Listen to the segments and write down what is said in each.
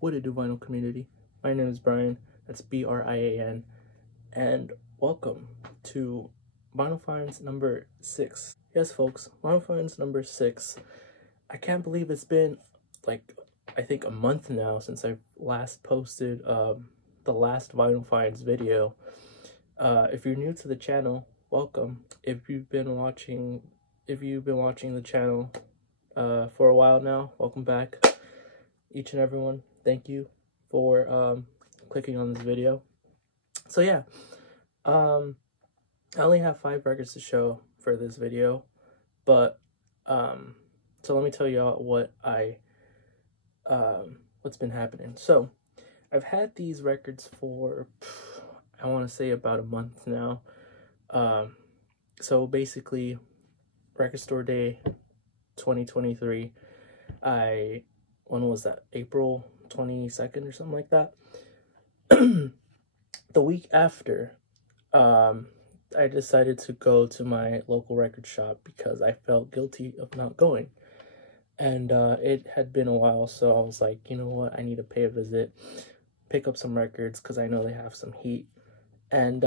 What it do, vinyl community? My name is Brian. That's Brian, and welcome to Vinyl Finds number 6. Yes, folks, Vinyl Finds number 6. I can't believe it's been I think a month now since I last posted the last Vinyl Finds video. If you're new to the channel, welcome. If you've been watching the channel for a while now, welcome back. Each and everyone, thank you for clicking on this video. So yeah, I only have 5 records to show for this video, but so let me tell y'all what what's been happening. So I've had these records for I want to say about a month now. So basically, Record Store Day 2023, when was that? April 22nd or something like that. The week after, I decided to go to my local record shop because I felt guilty of not going. And it had been a while, so I was like, you know what, I need to pay a visit, pick up some records because I know they have some heat. And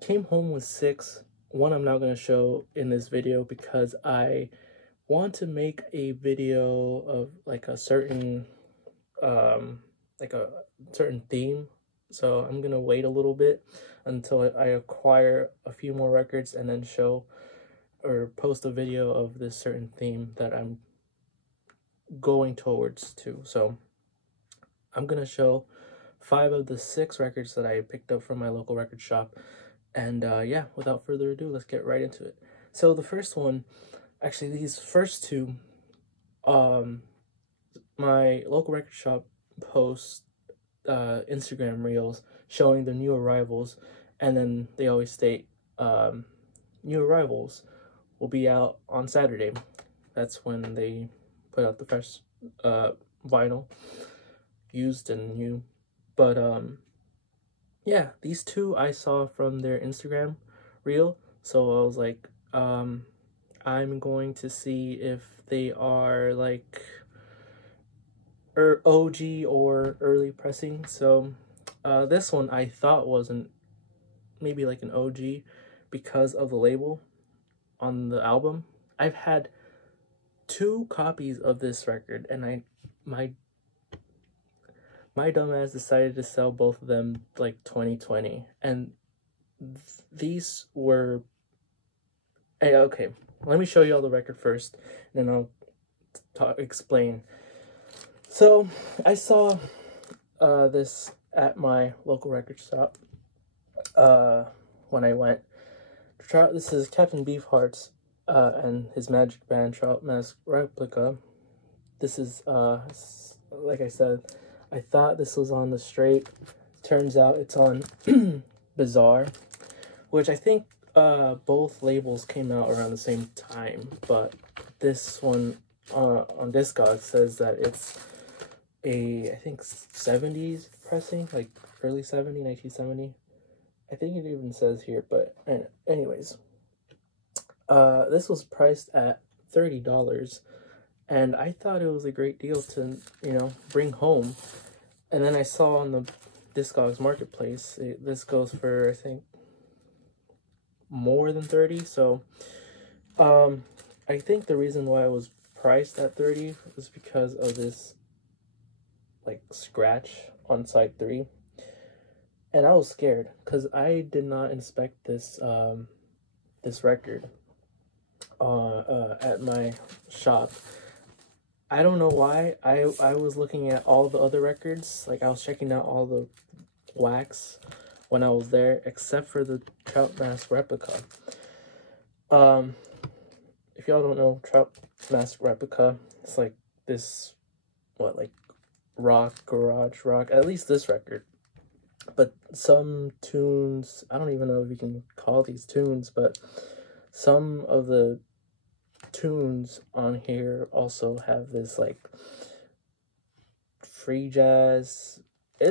came home with 6. One I'm not going to show in this video because I want to make a video of like a certain theme. So I'm gonna wait a little bit until I acquire a few more records and then show or post a video of this certain theme that I'm going towards to. So I'm gonna show 5 of the 6 records that I picked up from my local record shop. And yeah, without further ado, let's get right into it. So the first one, actually these first 2, my local record shop posts Instagram reels showing the new arrivals, and then they always state new arrivals will be out on Saturday. That's when they put out the fresh vinyl, used and new. But yeah, these 2 I saw from their Instagram reel, so I was like, I'm going to see if they are like OG or early pressing. So this one I thought wasn't maybe like an OG because of the label on the album. I've had 2 copies of this record, and my dumbass decided to sell both of them like 2020, and these were okay. Let me show you all the record first, and then I'll explain. So I saw this at my local record shop when I went. This is Captain Beefheart's and his Magic Band Trout Mask replica. This is like I said, I thought this was on the straight. Turns out it's on Bizarre, which I think both labels came out around the same time, but this one on Discogs says that it's I think 70s pressing, like early 1970. I think it even says here, but anyways, this was priced at $30, and I thought it was a great deal to, bring home. And then I saw on the Discogs marketplace, this goes for, I think, more than 30. So I think the reason why it was priced at 30 was because of this like scratch on side 3, and I was scared because I did not inspect this this record at my shop. I don't know why. I was looking at all the other records, like I was checking out all the wax when I was there, except for the Trout Mask replica. If y'all don't know, Trout Mask replica, it's like this, like rock, garage rock, at least this record. But some tunes, I don't even know if you can call these tunes, but some of the tunes on here also have this like free jazz.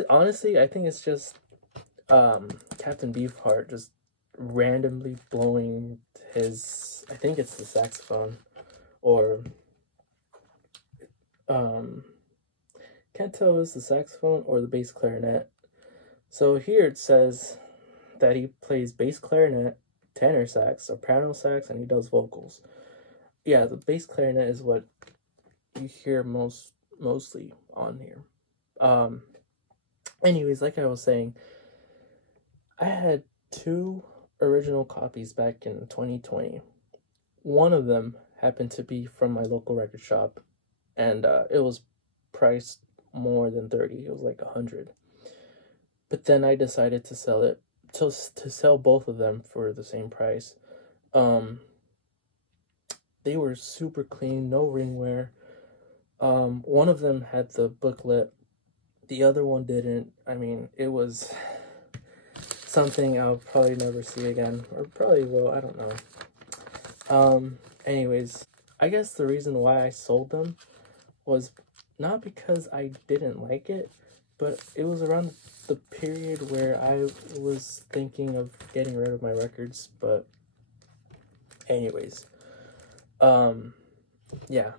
Honestly, I think it's just Captain Beefheart just randomly blowing his, I think it's the saxophone, or Can't tell if it's the saxophone or the bass clarinet. So here it says that he plays bass clarinet, tenor sax, soprano sax, and he does vocals. Yeah, the bass clarinet is what you hear mostly on here. Anyways, like I was saying, I had 2 original copies back in 2020. One of them happened to be from my local record shop, and it was priced more than 30. It was like 100. But then I decided to sell it, to sell both of them for the same price. They were super clean, no ringware. One of them had the booklet, the other one didn't. I mean, it was something I'll probably never see again, or probably will, I don't know. Anyways, I guess the reason why I sold them was not because I didn't like it, but it was around the period where I was thinking of getting rid of my records. But anyways, yeah,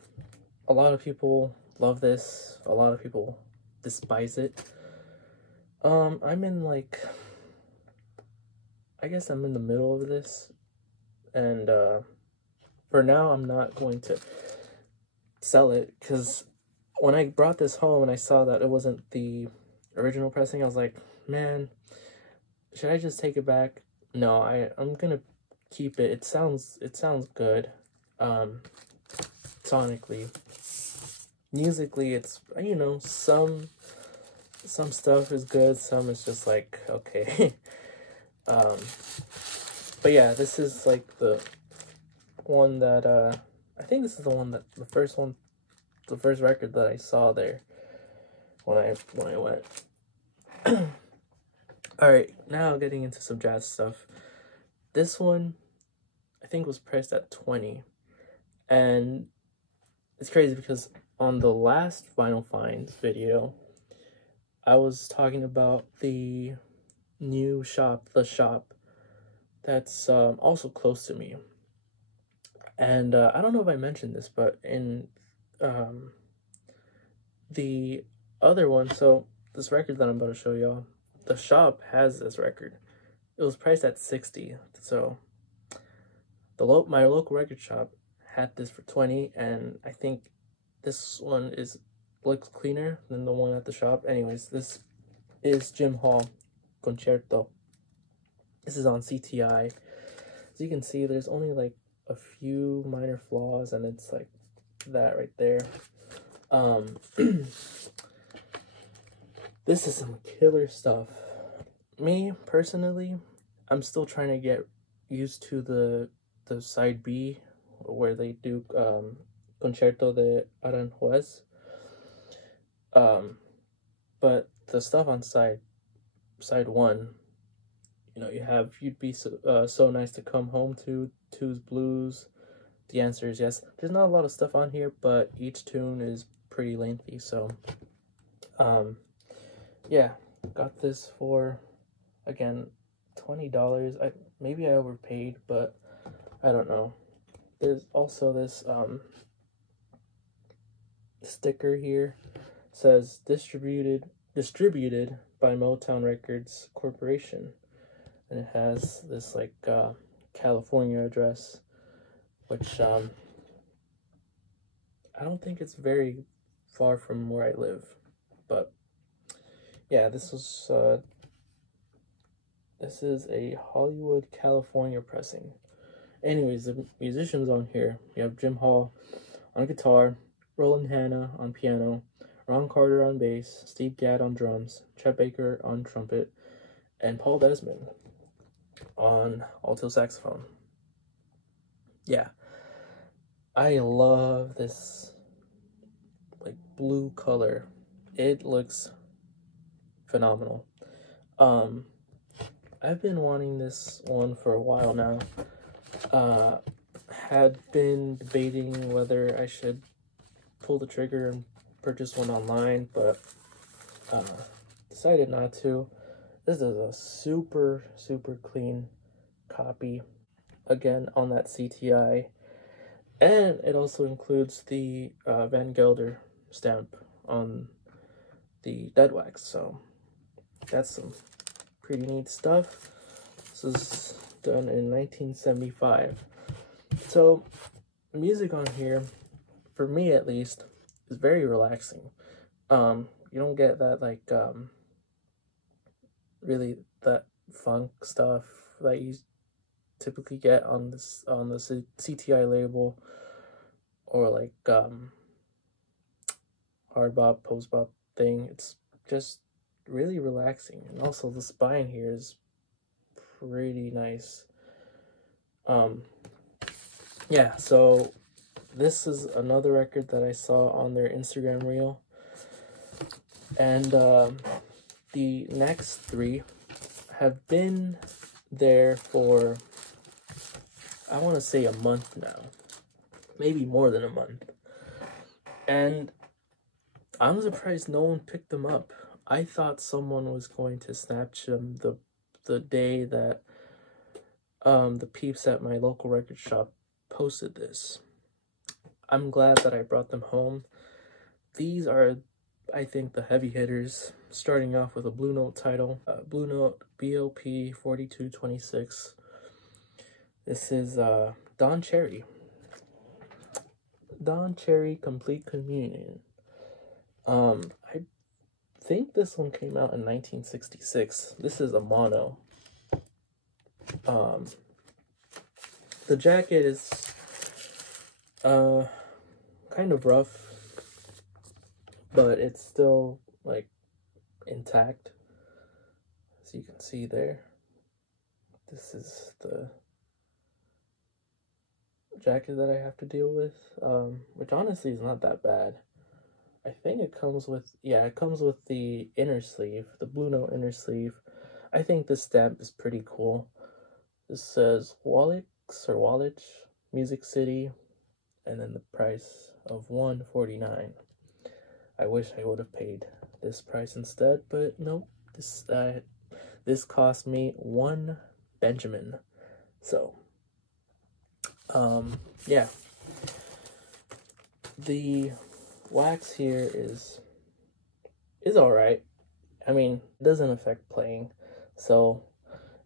a lot of people love this, a lot of people despise it. I'm in, like, I guess I'm in the middle of this, and for now I'm not going to sell it, because when I brought this home and I saw that it wasn't the original pressing, I was like, man, should I just take it back? No, I'm gonna keep it. It sounds good. Sonically, musically, it's, you know, some stuff is good, some is just like, okay. But yeah, this is like the one that I think this is the one that the first record that I saw there when I went. Alright, now getting into some jazz stuff. This one I think was priced at 20, and it's crazy because on the last Vinyl Finds video I was talking about the new shop, The Shop, that's also close to me. And I don't know if I mentioned this, but in the other one, so this record that I'm about to show y'all, The Shop has this record. It was priced at 60, so my local record shop had this for 20, and I think this one looks cleaner than the one at the shop. Anyways, this is Jim Hall Concerto. This is on CTI. As you can see, there's only like a few minor flaws, and it's like that right there. This is some killer stuff. Me personally, I'm still trying to get used to the side B, where they do Concerto de Aranjuez. But the stuff on side 1, you know, you have You'd Be So Nice to Come Home To, Two's Blues. The answer is yes. There's not a lot of stuff on here, but each tune is pretty lengthy, so yeah, got this for, again, $20. Maybe I overpaid, but I don't know. There's also this sticker here, says distributed by Motown Records Corporation, and it has this like California address, which I don't think it's very far from where I live. But yeah, this is a Hollywood, California pressing. Anyways, the musicians on here, you have Jim Hall on guitar, Roland Hanna on piano, Ron Carter on bass, Steve Gadd on drums, Chet Baker on trumpet, and Paul Desmond on alto saxophone. Yeah, I love this like blue color. It looks phenomenal. I've been wanting this one for a while now. Had been debating whether I should pull the trigger and purchase one online, but decided not to. This is a super clean copy, again on that CTI, and it also includes the Van Gelder stamp on the Dead Wax. So that's some pretty neat stuff. This was done in 1975. So music on here, for me at least, is very relaxing. You don't get that like really that funk stuff that you typically get on the CTI label, or like hard bop, post bop thing. It's just really relaxing, and also the spine here is pretty nice. Yeah, so this is another record that I saw on their Instagram reel, and the next three have been there for, I want to say, a month now, maybe more than a month, and I'm surprised no one picked them up. I thought someone was going to snatch them the day that the peeps at my local record shop posted this. I'm glad that I brought them home. These are, I think, the heavy hitters, starting off with a Blue Note title, Blue Note BOP 4226. This is Don Cherry. Don Cherry Complete Communion. I think this one came out in 1966. This is a mono. The jacket is kind of rough, but it's still like intact, as you can see there. This is the jacket that I have to deal with, which honestly is not that bad. I think it comes with, yeah, it comes with the inner sleeve, the Blue Note inner sleeve. I think this stamp is pretty cool. This says Wallix or Wallich, Music City, and then the price of $149. I wish I would have paid this price instead, but nope. This cost me 1 Benjamin. So, yeah. The wax here is alright. I mean, it doesn't affect playing, so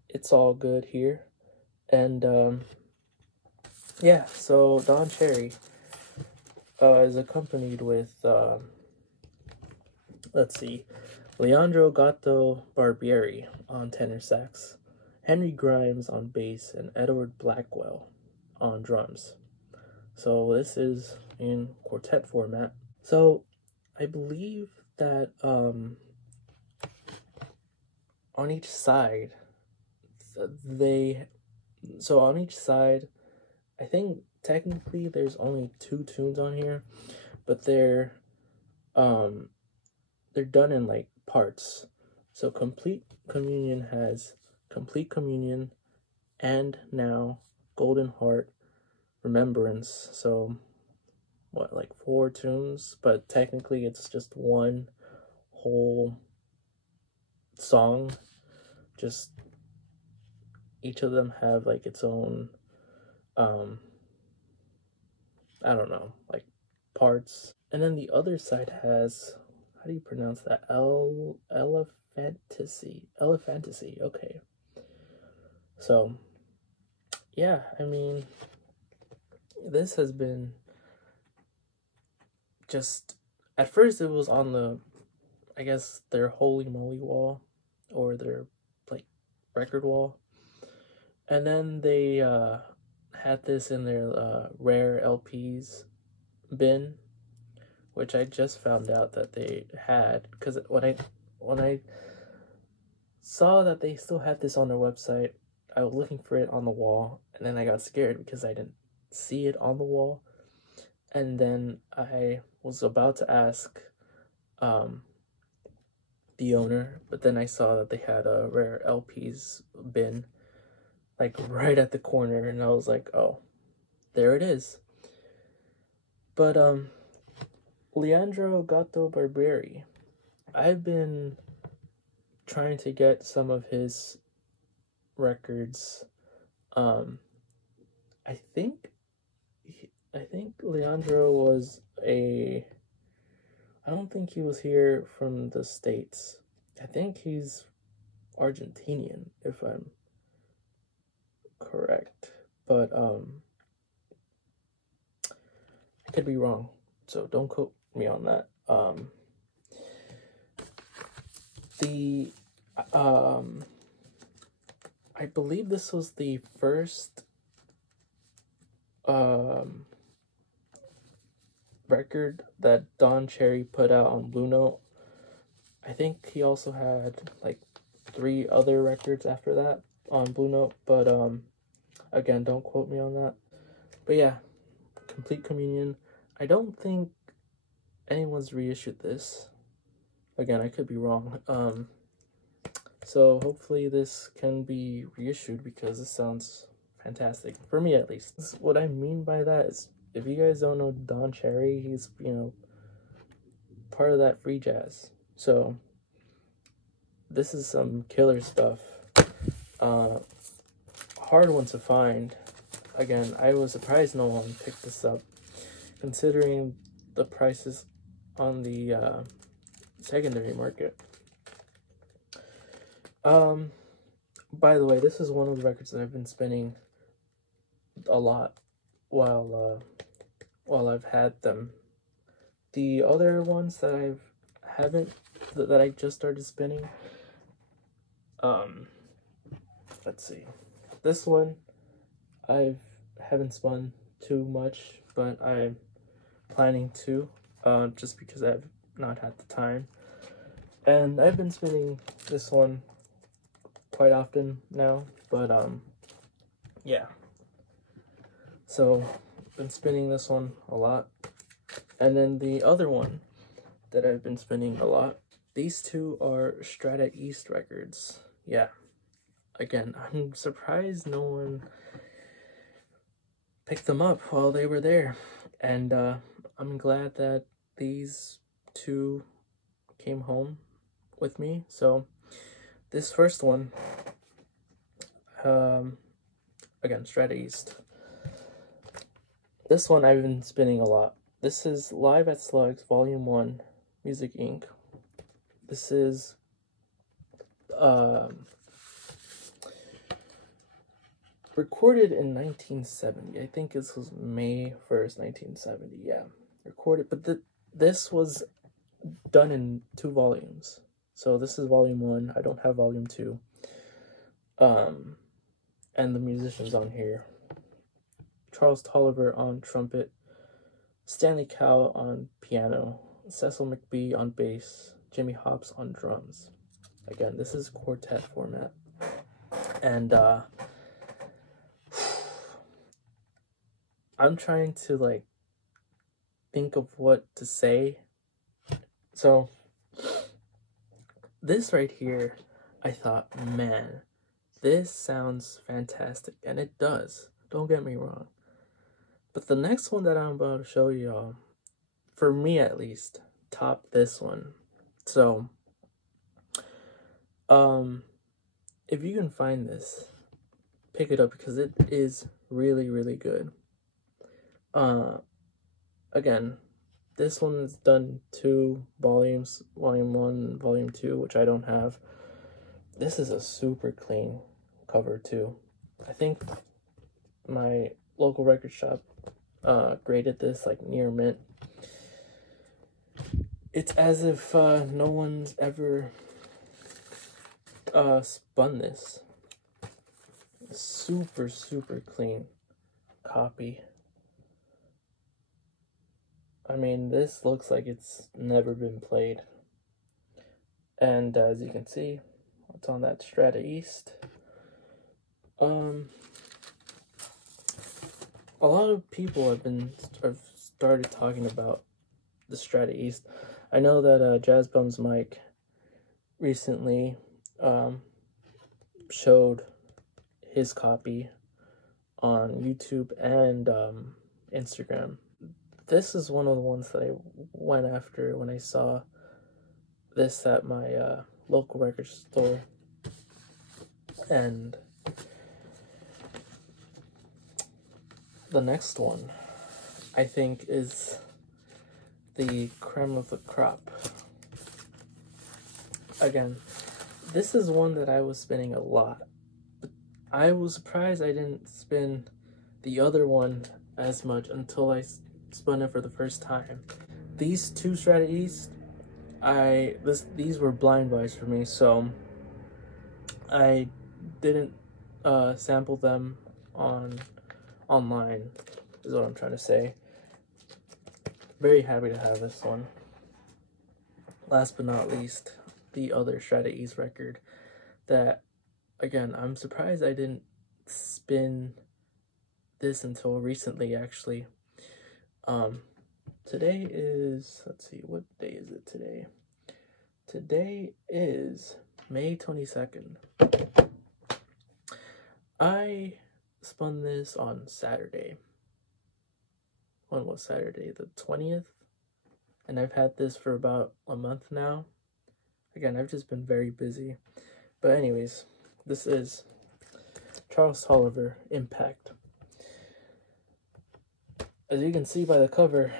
it's all good here. And yeah, so Don Cherry is accompanied with let's see, Leandro Gatto Barbieri on tenor sax, Henry Grimes on bass, and Edward Blackwell on drums. So this is in quartet format. So I believe that on each side, I think technically there's only 2 tunes on here, but they're done in like parts. So Complete Communion has Complete Communion and now Golden Heart Remembrance. So what, like 4 tunes, but technically it's just one whole song. Just each of them have like its own I don't know, like parts. And then the other side has, how do you pronounce that? Elephantasy. Okay. So yeah, I mean, this has been just, at first it was on the, I guess, their Holy Moly wall, or their like record wall, and then they had this in their rare LPs bin, which I just found out that they had, because when I saw that they still had this on their website, I was looking for it on the wall, and then I got scared because I didn't see it on the wall. And then I was about to ask the owner, but then I saw that they had a rare LPs bin like right at the corner, and I was like, oh, there it is. But Leandro Gatto Barbieri, I've been trying to get some of his records. I think Leandro was I don't think he was here from the States. I think he's Argentinian, if I'm correct. But I could be wrong, so don't quote me on that. The I believe this was the first record that Don Cherry put out on Blue Note. I think he also had like 3 other records after that on Blue Note, but again, don't quote me on that. But yeah, Complete Communion. I don't think anyone's reissued this. Again, I could be wrong. So hopefully this can be reissued because this sounds fantastic, for me at least. What I mean by that is, if you guys don't know Don Cherry, he's, you know, part of that free jazz. So this is some killer stuff. Hard one to find. Again, I was surprised no one picked this up, considering the prices on the secondary market. By the way, this is one of the records that I've been spinning a lot while I've had them. The other ones that I just started spinning, let's see. This one I haven't spun too much, but I'm planning to, just because I've not had the time. And I've been spinning this one quite often now, but yeah. So been spinning this one a lot. And then the other one that I've been spinning a lot, these two are Strata East records. Yeah. Again, I'm surprised no one picked them up while they were there. And I'm glad that these two came home with me. So this first one, again, Strata East. This one I've been spinning a lot. This is Live at Slugs, Volume 1, Music Inc. This is recorded in 1970. I think this was May 1st, 1970. Yeah, recorded. But this was done in 2 volumes. So this is Volume 1. I don't have Volume 2. And the musicians on here: Charles Tolliver on trumpet, Stanley Cowell on piano, Cecil McBee on bass, Jimmy Hops on drums. Again, this is quartet format. And I'm trying to like think of what to say. So this right here, I thought, man, this sounds fantastic, and it does. Don't get me wrong. But the next one that I'm about to show y'all, for me at least, topped this one. So, if you can find this, pick it up because it is really, really good. Again, this one is done 2 volumes, Volume 1, Volume 2, which I don't have. This is a super clean cover too. I think my local record shop graded this like near mint. It's as if no one's ever spun this. Super, super clean copy. I mean, this looks like it's never been played. And as you can see, it's on that Strata East. A lot of people have started talking about the Strata East. I know that Jazz Bums Mike recently showed his copy on YouTube and Instagram. This is one of the ones that I went after when I saw this at my local record store. And the next one, I think, is the creme of the crop. Again, this is one that I was spinning a lot. But I was surprised I didn't spin the other one as much until I spun it for the first time. These two Strata East, these were blind buys for me, so I didn't sample them online, is what I'm trying to say. Very happy to have this one. Last but not least, the other Strata East record that, again, I'm surprised I didn't spin this until recently, actually. Today is, let's see, what day is it today? Today is May 22nd. I spun this on Saturday. When was Saturday? The 20th? And I've had this for about a month now. Again, I've just been very busy. But anyways, this is Charles Tolliver Impact. As you can see by the cover,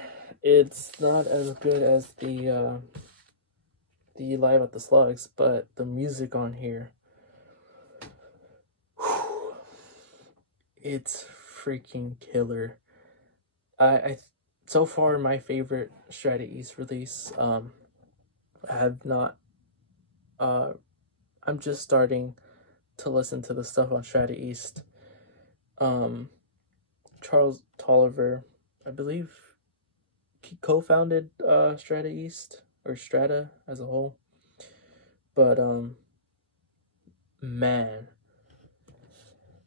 it's not as good as the Live at the Slugs, but the music on here, whew, it's freaking killer. I so far my favorite Strata East release. I have not. I'm just starting to listen to the stuff on Strata East. Charles Tolliver, I believe, he co-founded Strata East, or Strata as a whole. But man.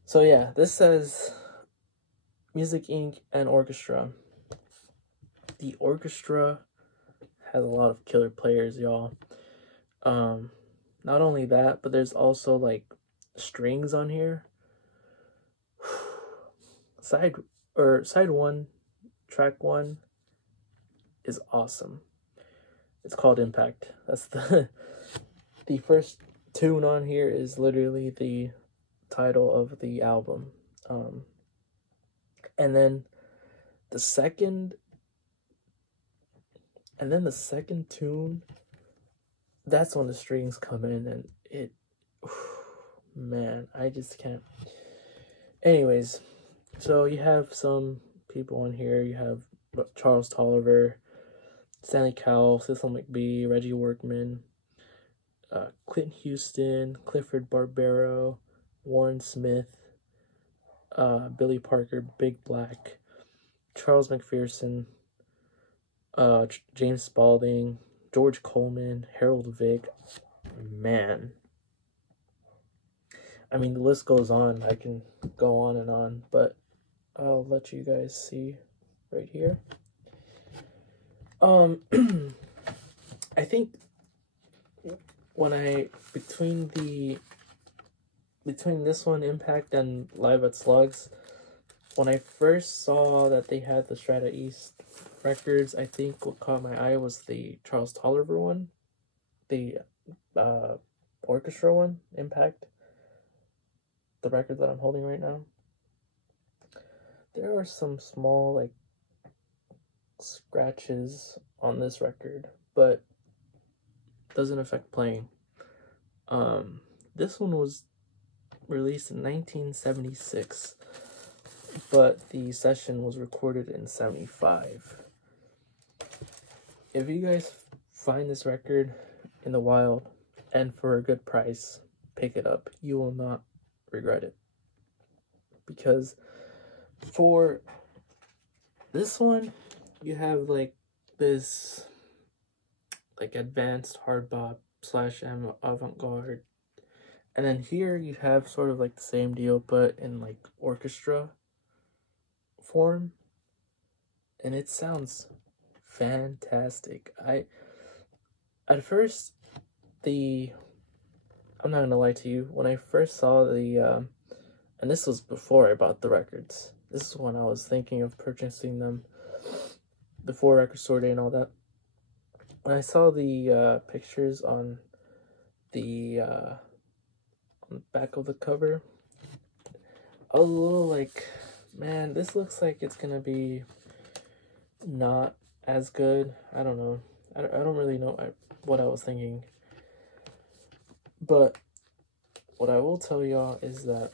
So yeah, this says Music Inc. and Orchestra. The orchestra has a lot of killer players, y'all. Not only that, but there's also like strings on here. Side 1, track 1 is awesome. It's called Impact. That's the first tune on here is literally the title of the album. And then the second tune, that's when the strings come in, and it, man, I just can't. Anyways, so you have some people on here. You have Charles Tolliver, Stanley Cowell, Cecil McBee, Reggie Workman, Clinton Houston, Clifford Barbero, Warren Smith, Billy Parker, Big Black, Charles McPherson, James Spalding, George Coleman, Harold Vick. Man, I mean, the list goes on. I can go on and on, but I'll let you guys see right here. I think when between this one, Impact, and Live at Slugs, when I first saw that they had the Strata East records, I think what caught my eye was the Charles Tolliver one, the orchestra one, Impact, the record that I'm holding right now. There are some small like scratches on this record, but doesn't affect playing. This one was released in 1976, but the session was recorded in 75. If you guys find this record in the wild and for a good price, pick it up. You will not regret it. Because for this one, you have like this like advanced hard bop / avant-garde, and then here you have sort of like the same deal but in like orchestra form, and it sounds fantastic. At first, I'm not gonna lie to you, when I first saw the and this was before I bought the records, this is when I was thinking of purchasing them before Record Store Day and all that. When I saw the pictures on the back of the cover, I was a little like, man, this looks like it's gonna be not as good. I don't know. I don't really know what I was thinking. But what I will tell y'all is that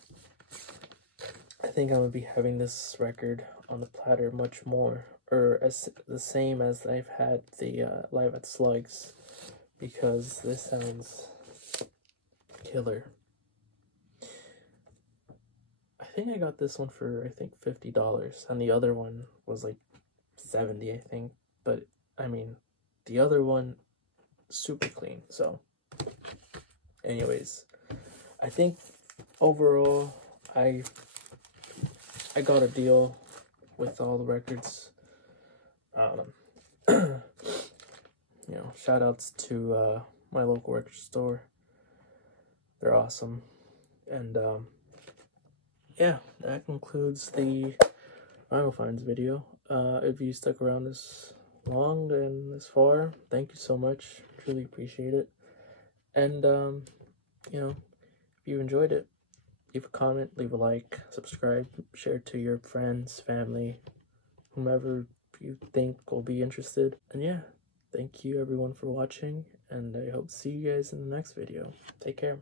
I think I'm going to be having this record on the platter much more, or as the same as I've had the Live at Slugs, because this sounds killer. I think I got this one for, I think, $50, and the other one was like 70, I think. But I mean, the other one, super clean. So anyways, I think overall I got a deal with all the records. You know, shout outs to my local record store. They're awesome. And yeah, that concludes the Vinyl Finds video. If you stuck around this long and this far, thank you so much. Truly appreciate it. And you know, if you enjoyed it, leave a comment, leave a like, subscribe, share it to your friends, family, whomever you think will be interested. And yeah, thank you everyone for watching, and I hope to see you guys in the next video. Take care.